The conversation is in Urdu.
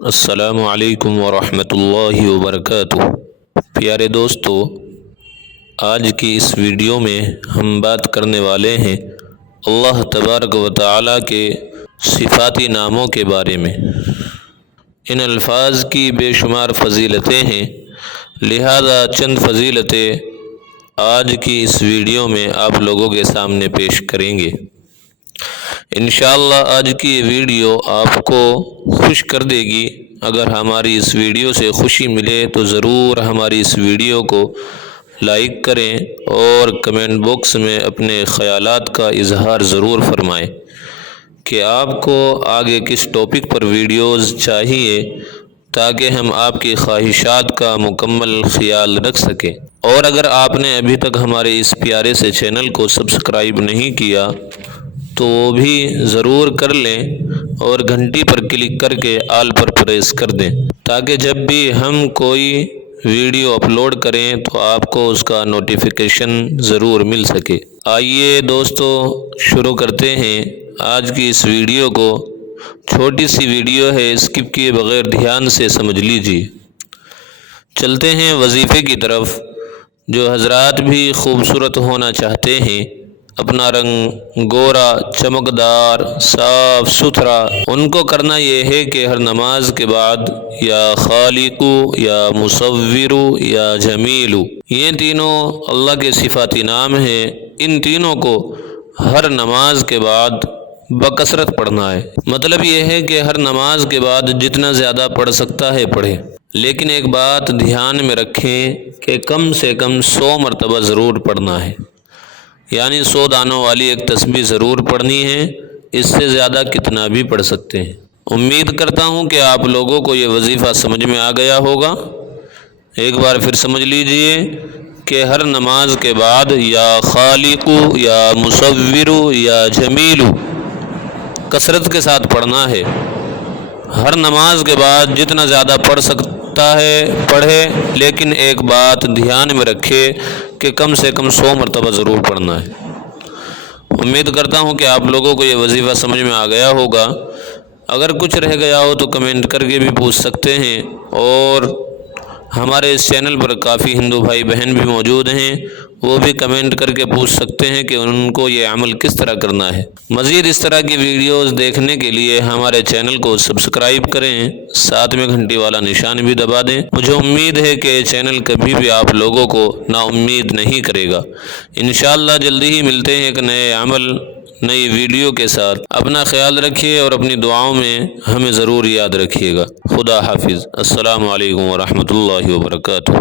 السلام علیکم ورحمۃ اللہ وبرکاتہ۔ پیارے دوستو، آج کی اس ویڈیو میں ہم بات کرنے والے ہیں اللہ تبارک و تعالیٰ کے صفاتی ناموں کے بارے میں۔ ان الفاظ کی بے شمار فضیلتیں ہیں، لہذا چند فضیلتیں آج کی اس ویڈیو میں آپ لوگوں کے سامنے پیش کریں گے۔ انشاءاللہ آج کی یہ ویڈیو آپ کو خوش کر دے گی۔ اگر ہماری اس ویڈیو سے خوشی ملے تو ضرور ہماری اس ویڈیو کو لائک کریں اور کمنٹ باکس میں اپنے خیالات کا اظہار ضرور فرمائیں کہ آپ کو آگے کس ٹاپک پر ویڈیوز چاہیے، تاکہ ہم آپ کی خواہشات کا مکمل خیال رکھ سکیں۔ اور اگر آپ نے ابھی تک ہمارے اس پیارے سے چینل کو سبسکرائب نہیں کیا تو وہ بھی ضرور کر لیں اور گھنٹی پر کلک کر کے آل پر پریس کر دیں، تاکہ جب بھی ہم کوئی ویڈیو اپلوڈ کریں تو آپ کو اس کا نوٹیفیکیشن ضرور مل سکے۔ آئیے دوستو شروع کرتے ہیں آج کی اس ویڈیو کو۔ چھوٹی سی ویڈیو ہے، اسکپ کیے بغیر دھیان سے سمجھ لیجیے۔ چلتے ہیں وظیفے کی طرف۔ جو حضرات بھی خوبصورت ہونا چاہتے ہیں، اپنا رنگ گورا، چمکدار، صاف ستھرا، ان کو کرنا یہ ہے کہ ہر نماز کے بعد یا خالقو یا مصورو یا جمیلو، یہ تینوں اللہ کے صفاتی نام ہیں، ان تینوں کو ہر نماز کے بعد بکثرت پڑھنا ہے۔ مطلب یہ ہے کہ ہر نماز کے بعد جتنا زیادہ پڑھ سکتا ہے پڑھے، لیکن ایک بات دھیان میں رکھیں کہ کم سے کم 100 مرتبہ ضرور پڑھنا ہے، یعنی 100 دانوں والی ایک تسبیح ضرور پڑھنی ہے۔ اس سے زیادہ کتنا بھی پڑھ سکتے ہیں۔ امید کرتا ہوں کہ آپ لوگوں کو یہ وظیفہ سمجھ میں آ گیا ہوگا۔ ایک بار پھر سمجھ لیجئے کہ ہر نماز کے بعد یا خالقو یا مصورو یا جمیلو کثرت کے ساتھ پڑھنا ہے۔ ہر نماز کے بعد جتنا زیادہ پڑھ سکتا ہے پڑھے، لیکن ایک بات دھیان میں رکھے کہ کم سے کم 100 مرتبہ ضرور پڑھنا ہے۔ امید کرتا ہوں کہ آپ لوگوں کو یہ وظیفہ سمجھ میں آ گیا ہوگا۔ اگر کچھ رہ گیا ہو تو کمنٹ کر کے بھی پوچھ سکتے ہیں، اور ہمارے اس چینل پر کافی ہندو بھائی بہن بھی موجود ہیں، وہ بھی کمنٹ کر کے پوچھ سکتے ہیں کہ ان کو یہ عمل کس طرح کرنا ہے۔ مزید اس طرح کی ویڈیوز دیکھنے کے لیے ہمارے چینل کو سبسکرائب کریں، ساتھ میں گھنٹی والا نشان بھی دبا دیں۔ مجھے امید ہے کہ یہ چینل کبھی بھی آپ لوگوں کو نا امید نہیں کرے گا۔ انشاءاللہ جلدی ہی ملتے ہیں ایک نئے عمل، نئی ویڈیو کے ساتھ۔ اپنا خیال رکھیے اور اپنی دعاؤں میں ہمیں ضرور یاد رکھیے گا۔ خدا حافظ۔ السلام علیکم ورحمۃ اللہ وبرکاتہ۔